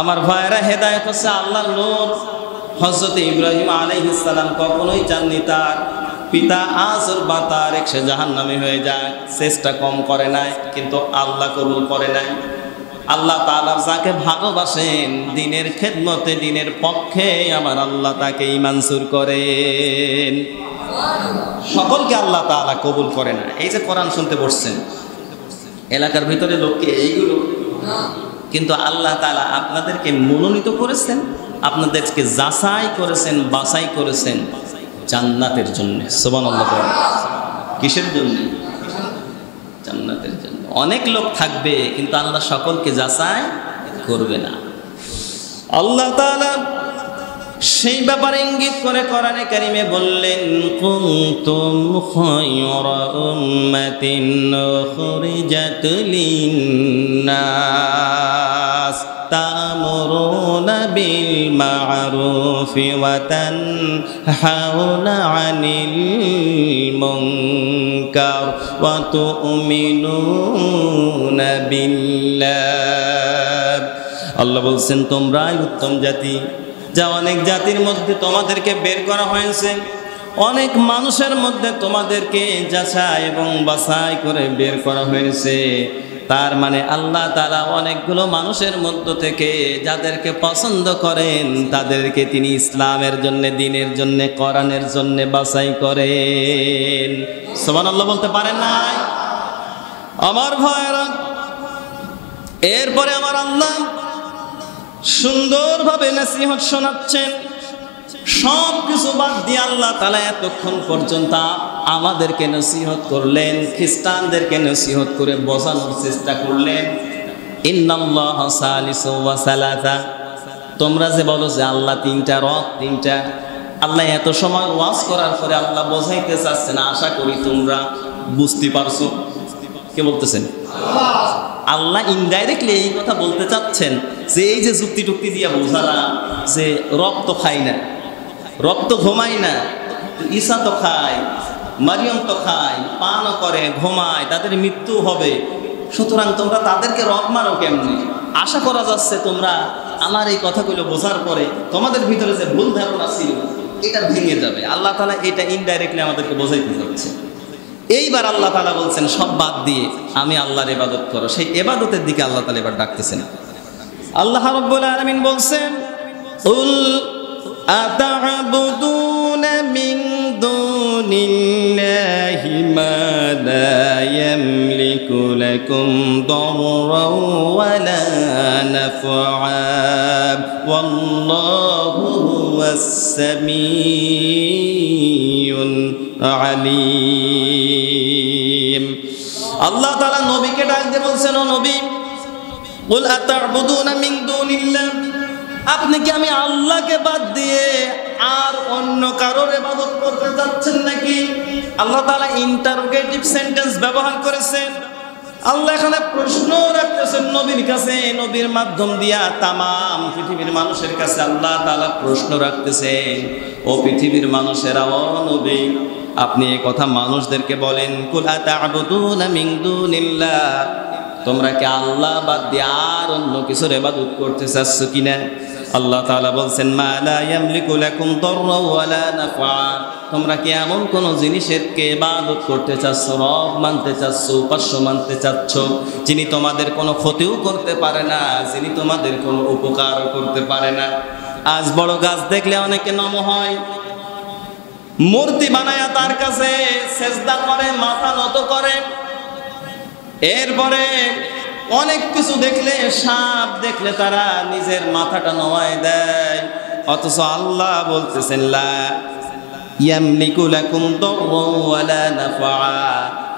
আমার ভাইয়েরা, হেদায়েত হচ্ছে আল্লাহর নূর। হযরত ইব্রাহিম আলাইহিস সালাম কখনোই চাননি তার পিতা আজর বা তারেক সে জাহান্নামী হয়ে যায়, চেষ্টা কম করে নাই, কিন্তু আল্লাহ কবুল করে নাই। আল্লাহ তাআলা যাকে ভালোবাসেন দ্বীনের খেদমতে, দ্বীনের পক্ষে আমার আল্লাহ তাকে মঞ্জুর করেন। সকলকে আল্লাহ তাআলা কবুল করে না। এই যে কোরআন শুনতে বসছেন, এলাকার ভিতরে লোককে এইগুলো, কিন্তু আল্লাহ তাআলা আপনাদেরকে মনোনীত করেছেন, আপনাদেরকে যাচাই করেছেন, বাছাই করেছেন জান্নাতের জন্য। সুবহানাল্লাহ। কিসের জন্য? জান্নাতের জন্য। অনেক লোক থাকবে কিন্তু আল্লাহ সকলকে যাচাই করবে না। আল্লাহ তাআলা সেই ব্যাপারে ইঙ্গিত করে কোরআনে কারিমে বললেন, কুনতুম খায়রা উম্মাতিন উখরিজাত লিন-নাস তা'মুরুনা বিল মা'রুফি ওয়া তানহাউনা 'আনিল মুনকার ওয়া তু'মিনুনা বিল্লাহ। আল্লাহ বলছেন, তোমরাই উত্তম জাতি, যা অনেক জাতির মধ্যে তোমাদেরকে বের করা হয়েছে, অনেক মানুষের মধ্যে তোমাদেরকে যাচাই এবং বাছাই করে বের করা হয়েছে। তার মানে আল্লাহ তাআলা অনেকগুলো মানুষের মধ্য থেকে যাদেরকে পছন্দ করেন তাদেরকে তিনি ইসলামের জন্য, দ্বীনের জন্য, কোরআনের জন্য বাছাই করেন। সুবহানাল্লাহ বলতে পারেন নাই? আমার ভাইরা, এরপরে আমার আল্লাহ সুন্দরভাবে নসিহত শোনাচ্ছেন। সব কিছু বাদ দিয়ে আল্লাহ তাআলা এতক্ষণ পর্যন্ত আমাদেরকে নসিহত করলেন, খ্রিস্টানদেরকে নসিহত করে বোঝানোর চেষ্টা করলেন, ইন্নাল্লাহা সালিসু ওয়া সালাসা। তোমরা যে বলো যে আল্লাহ তিনটা, রব তিনটা, আল্লাহ এত সময় ওয়াজ করার পরে আল্লাহ বোঝাইতে চাচ্ছেন। আশা করি তোমরা বুঝতে পারছো। কে বলতেছেন? আল্লাহ ইনডাইরেক্টলি এই কথা বলতে চাচ্ছেন যে এই যে যুক্তি টুক্তি দিয়ে বোঝালাম যে রব তো খাই না, রব তো ঘুমাই না, ঈসা তো খায়, মারিয়ম তো খায়, পানও করে, ঘুমায়, তাদের মৃত্যু হবে, সুতরাং তোমরা তাদেরকে রব মানো কেমনি? আশা করা যাচ্ছে তোমরা আমার এই কথাগুলো বোঝার পরে তোমাদের ভিতরে যে ভুল ধারণা ছিল এটা ভেঙে যাবে। আল্লাহ তাআলা এটা ইনডাইরেক্টলি আমাদেরকে বোঝাইতে যাচ্ছে। এইবার আল্লাহ তাআলা বলছেন সব বাদ দিয়ে আমি আল্লাহর ইবাদত করো। সেই ইবাদতের দিকে আল্লাহ তাআলা এবার ডাকতেছেন। আল্লাহ রাব্বুল আলামিন বলছেন, উল আতা'বুদুনা মিন দুনিল্লাহি মা লা ইয়ামলিকু লাকুম দাররাও ওয়া লা নাফআ ওয়াল্লাহু হুয়াস সামিউল আলিম। আল্লাহ তাআলা নবীকে ডাক দিয়ে বলছেন, ও নবী, কুল আতা'বুদুনা মিন দুনিল্লাহ, আপনি কি আমি আল্লাহকে বাদ দিয়ে আর অন্য কারোর ইবাদত করতে যাচ্ছেন নাকি? আল্লাহ তাআলা ইন্টারোগেটিভ সেন্টেন্স ব্যবহার করেছেন। আল্লাহ এখানে প্রশ্ন রাখতেছেন নবীর কাছে, নবীর মাধ্যম দিয়া তামাম পৃথিবীর মানুষের কাছে আল্লাহ তাআলা প্রশ্ন রাখতেছেন, ও পৃথিবীর মানুষেরা, ও নবী, আপনি এই কথা মানুষদেরকে বলেন, কুল আতা'বুদুনা মিন দুনিল্লাহ, তোমরা কি আল্লাহ বাদ দিয়ে আর অন্য কিছুর ইবাদত করতে চাচ্ছ কিনা? আল্লাহ তাআলা বলছেন, মা লা ইয়ামলিকু লাকুম দাররাও ওয়া লা নাফআ, তোমরা কি এমন কোন জিনিসেরকে ইবাদত করতে চাচ্ছ, রব মানতে চাচ্ছ, উপাস্য মানতে চাচ্ছ, যিনি তোমাদের কোনো ক্ষতিও করতে পারে না, যিনি তোমাদের কোনো উপকারও করতে পারে না? আজ বড় গাছ দেখলে অনেকে নম হয়, মূর্তি বানায়া তার কাছে সেজদা করে, মাথা নত করে। এরপরে অনেক কিছু দেখলে, সাপ দেখলে তারা নিজের মাথাটা নোয়ায় দেয়। অথচ আল্লাহ বলতেছেন, লা ইয়ামলিকু লাকুম দাররাও ওয়া লা নাফআ,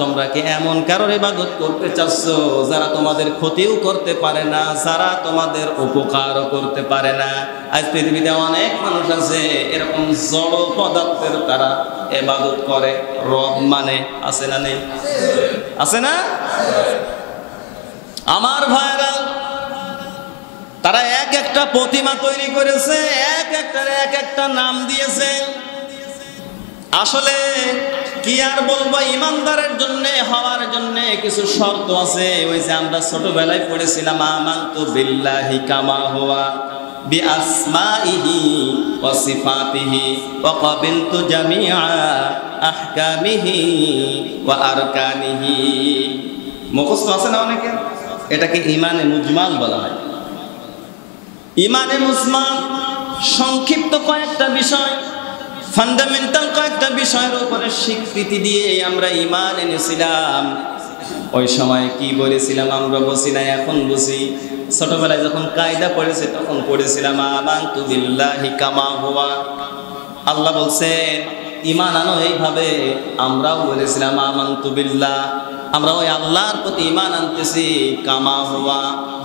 তোমরা কি এমন কারোর ইবাদত করতে চাচ্ছ যারা তোমাদের ক্ষতিও করতে পারে না, যারা তোমাদের উপকারও করতে পারে না? আজ পৃথিবীতে অনেক মানুষ আছে এরকম জড় পদার্থের তারা ইবাদত করে, রব মানে। আছে না নেই? আছে না? আমার ভাইরা, তারা এক একটা প্রতিমা তৈরি করেছে, এক একটা নাম দিয়েছে। আসলে কি আর বলবো, ইমানদারের জন্য হওয়ার জন্য কিছু শর্ত আছে। ওই যে আমরা ছোটবেলায় পড়েছিলাম, আমানতু বিল্লাহি কামা হুয়া বিআসমাইহি ওয়া সিফাতিহি ওয়া ক্বাবিলতু জামিআ আহকামিহি ওয়া আরকানিহি। মুখস্থ আছে না অনেকে? এটাকে ইমানে মুজমাল বলা হয়। ইমানে মুজমাল সংক্ষিপ্ত কয়েকটা বিষয়, ফান্ডামেন্টাল কয়েকটা বিষয়ের উপরে স্বীকৃতি দিয়ে আমরা ঈমান এনেছিলাম। ওই সময় কি বলেছিলাম আমরা বুঝি না, এখন বুঝি। ছোটবেলায় যখন কায়দা পড়েছে তখন পড়েছিলাম আমানতু বিল্লাহি কামা হুয়া। আল্লাহ বলছেন ঈমান আনো এইভাবে। আমরাও বলেছিলাম আমানতু বিল্লাহ, আমরা ওই আল্লাহর প্রতি ঈমান আনতেছি কামা হুয়া,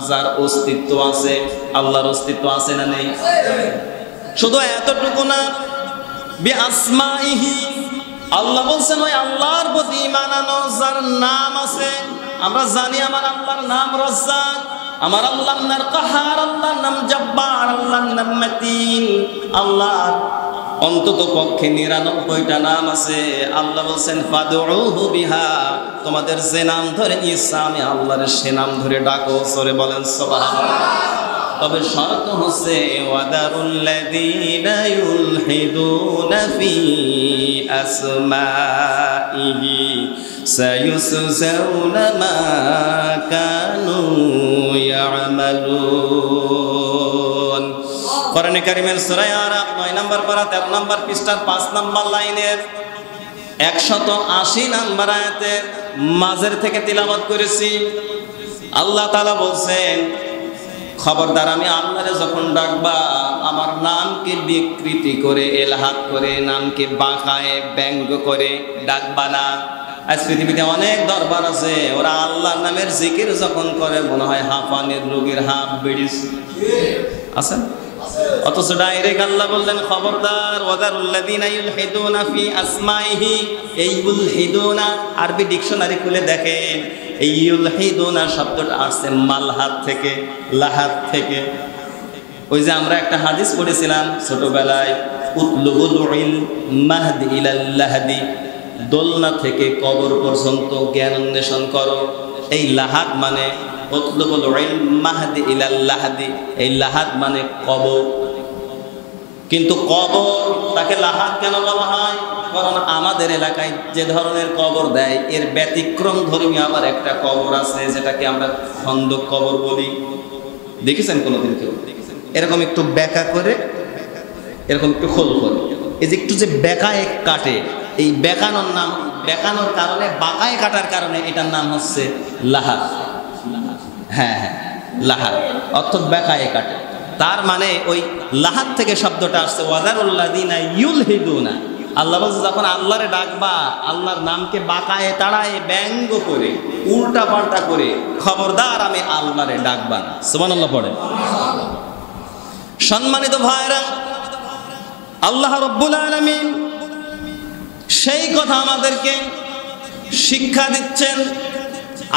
যার অস্তিত্ব আছে। আল্লাহর অস্তিত্ব আছে না নেই? শুধু এতটুকু না, বিআসমাইহি, আল্লাহ বলছেন ওই আল্লাহর প্রতি ঈমান আনো যার নাম আছে। আমরা জানি আমার আল্লাহর নাম রাজ্জাক, আমার আল্লাহর নাম কাহার, আল্লাহর নাম জব্বার, আল্লাহর নাম মতিন। আল্লাহ অন্তত পক্ষে ৯৯টা নাম আছে। আল্লাহ বলছেন ফাদউহু বিহা, তোমাদের যে নাম ধরে ইচ্ছা আমি আল্লাহর সে নাম ধরে ডাকো। সরে বলেন সুবহানাল্লাহ। তবে শর্ত হচ্ছে ওয়াদারুল্লাযীনা ইউলহিদুনা ফি আসমাইহি সায়ুসজাউনা মা কানু ইয়ামালুন। কোরআনে কারীমের সূরা আরাফ ৯ নম্বর পারা ১৩ নম্বর পৃষ্ঠার ৫ নম্বর লাইনের ১৮০ নম্বর আয়াতের মাঝের থেকে তিলাওয়াত করেছি। আল্লাহ তাআলা বলছেন খবরদার আমি আল্লাহরে যখন ডাকবা আমার নামকে বিকৃতি করে, এলহাদ করে, নামকে বাঁকায় ব্যঙ্গ করে ডাকবা না। আজ পৃথিবীতে অনেক দরবার আছে, ওরা আল্লাহর নামের জিকির যখন করে মনে হয় হাঁপানির রোগীর হাঁপ বেড়েছে, আছে। অথচ ডাইরেক্ট আল্লাহ বললেন খবরদার ওয়াদারুল্লাযীনা ইউলহিদুনা ফি আসমাইহি। এই ইউলহিদুনা আরবি ডিকশনারি খুলে দেখেন, এই ইউলহিদুনা শব্দটা আসছে মালহাত থেকে, লাহাত থেকে। ওই যে আমরা একটা হাদিস পড়েছিলাম ছোটবেলায়, উতলুবুল ইলম মাহদি ইলাল লাহদি, দোলনা থেকে কবর পর্যন্ত জ্ঞান অন্বেষণ করো। এই লাহাদ মানে উতলুবুল ইলম মাহদি ইলাল লাহদি, এই লাহাদ মানে কবর। কিন্তু কবর তাকে লাহাদ কেন বলা হয়? কারণ আমাদের এলাকায় যে ধরনের কবর দেয় এর ব্যতিক্রম ধর্মী আবার একটা কবর আছে, যেটাকে আমরা খন্দক কবর বলি। দেখেছেন কোনোদিন কেউ এরকম একটু বেঁকা করে, এরকম একটু খোল করে, এই যে একটু যে বেঁকায় কাটে, এই বেঁকানোর নাম, বেঁকানোর কারণে, বাঁকায় কাটার কারণে এটার নাম হচ্ছে লাহাদ। হ্যাঁ হ্যাঁ, লাহাদ অর্থাৎ বেঁকায় কাটে। তার মানে ওই লাহাদ থেকে শব্দটা আসছে ওয়াদারুল্লাযীনা ইউলহিদুনা। আল্লাহ বলছে যখন আল্লাহরে ডাকবা আল্লাহর নামকে বাঁকায় তাড়ায় ব্যঙ্গ করে উল্টা পাল্টা করে খবরদার আমি আল্লাহরে ডাকবা না। সুবহানাল্লাহ পড়ে। সম্মানিত ভাইরা, আল্লাহ রাব্বুল আলামিন সেই কথা আমাদেরকে শিক্ষা দিচ্ছেন।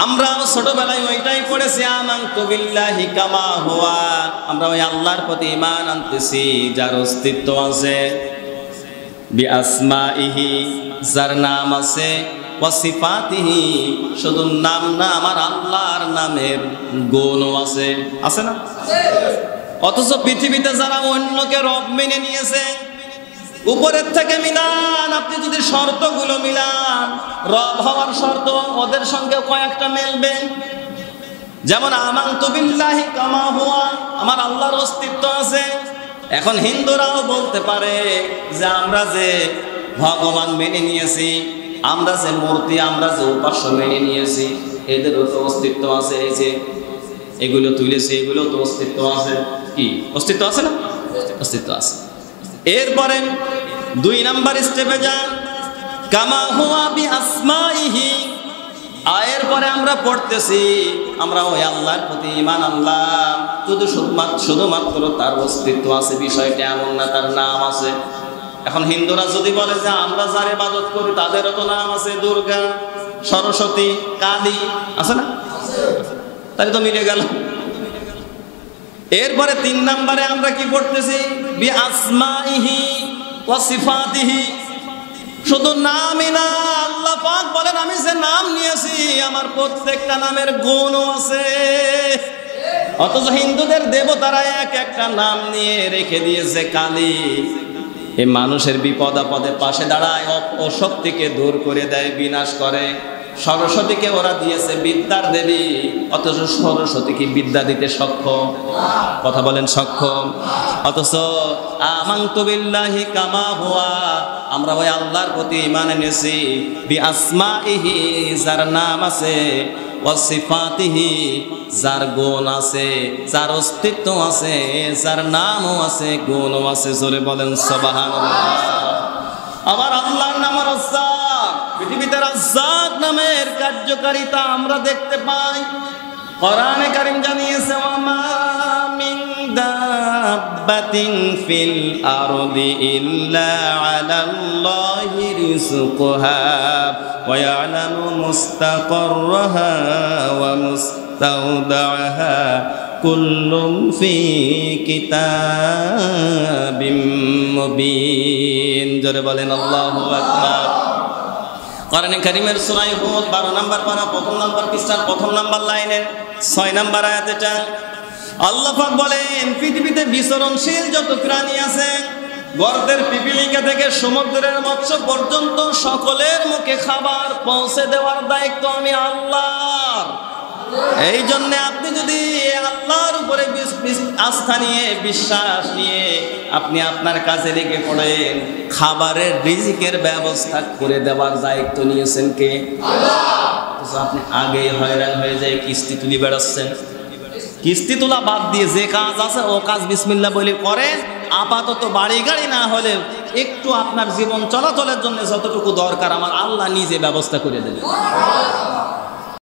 আমরা ছোটবেলায় ওইটাই পড়েছি আমানতু বিল্লাহি কামা হুয়া। আমরা ওই আল্লাহর প্রতি ঈমান আনতেছি যার অস্তিত্ব আছে, বিআসমাইহি যার নাম আছে, ওয়া সিফাতিহি শুধু নাম না, আমার আল্লাহর নামের গুণও আছে, আছে না? অথচ পৃথিবীতে যারা অন্যকে রব মেনে নিয়েছে, উপরের থেকে মিলান, আপনি যদি শর্তগুলো মিলান, রব হওয়ার শর্ত ওদের সঙ্গে কয়েকটা মেলবে। যেমন আমানতু বিল্লাহি কামা হুয়া, আমার আল্লাহর অস্তিত্ব আছে। এখন হিন্দুরাও বলতে পারে যে আমরা যে ভগবান মেনে নিয়েছি, আমরা যে মূর্তি, আমরা যে উপাস্য মেনে নিয়েছি, এদেরও তো অস্তিত্ব আছে। এই যে এগুলো তুলেছে, এগুলো তো অস্তিত্ব আছে। কি অস্তিত্ব আছে না? অস্তিত্ব আছে। এরপরে ২ নাম্বার স্টেপে যান, কামা হুয়া বিআসমাইহি। এরপরে আমরা পড়তেছি আমরা ওই আল্লাহর প্রতি ঈমান আনলাম, শুধুমাত্র তার অস্তিত্ব আছে বিষয়টা এমন না, তার নাম আছে। এখন হিন্দুরা যদি বলে যে আমরা যার ইবাদত করি তাদেরও তো নাম আছে, দুর্গা, সরস্বতী, কালী, আছে না? তাহলে তো মিলে গেল। এরপরে ৩ নম্বরে আমরা কি পড়তেছি? বিআসমাইহি ওয়া সিফাতিহি। শুধু নামই না, আল্লাহ পাক বলেন আমি যে নাম নিয়েছি আমার প্রত্যেকটা নামের গুণও আছে। অথচ হিন্দুদের দেবতারা এক একটা নাম নিয়ে রেখে দিয়েছে কালী। এই মানুষের বিপদ আপদে পাশে দাঁড়ায়, অশক্তিকে দূর করে দেয়, বিনাশ করে। সরস্বতীকে ওরা দিয়েছে বিদ্যার দেবী, অথচ সরস্বতী কি বিদ্যা দিতে সক্ষম? কথা বলেন সক্ষম? অথচ আমানতু বিল্লাহি কামা হুয়া, আমরা ওই আল্লাহর প্রতি ঈমান এনেছি, বি আসমাইহি, যার নাম আছে, ওয়া সিফাতিহি, যার গুণ আছে, যার অস্তিত্ব আছে, যার নামও আছে, গুণও আছে। জোরে বলেন সুবহানাল্লাহ। আমার আল্লাহর নাম রাজ্জাক। পৃথিবীতে রাজ্জাক নামের কার্যকারিতা আমরা দেখতে পাই। কোরআনে কারীম জানিয়েছে, ওয়ামা মিন দাব্বাতিন ফিল আরদি ইল্লা আলাল্লাহি রিজকুহা ওয়া ইয়ালামু মুস্তাকাররাহা ওয়া মুস্তাওদাআহা কুল্লুম ফি কিতাবিম মুবিন। জোরে বলেন আল্লাহু আকবার। কোরআনে কারীমের সূরা হুদ 12 নম্বর পারা 1 নম্বর পৃষ্ঠার 1 নম্বর লাইনের 6 নম্বর আয়াত। এটা আল্লাহ পাক বলেন, পৃথিবীতে বিচরণশীল যত প্রাণী আছে, গর্তের পিপীলিকা থেকে সমুদ্রের মৎস্য পর্যন্ত সকলের মুখে খাবার পৌঁছে দেওয়ার দায়িত্ব আমি আল্লাহর। এই জন্য আপনি যদি আল্লাহর উপরে আস্থা নিয়ে, বিশ্বাস নিয়ে আপনি আপনার কাজে লেগে পড়েন, খাবারের রিজিকের ব্যবস্থা করে দেওয়ার দায়িত্ব নিয়েছেন কে? আল্লাহ। আপনি আগে হয়রান হয়ে যায় কিস্তি তুলি বেড়াচ্ছেন। কিস্তি তোলা বাদ দিয়ে যে কাজ আছে ও কাজ বিসমিল্লাহ বলে করেন। আপাতত বাড়ি গাড়ি না হলে একটু আপনার জীবন চলাচলের জন্য যতটুকু দরকার আমার আল্লাহ নিজে ব্যবস্থা করে দেবেন।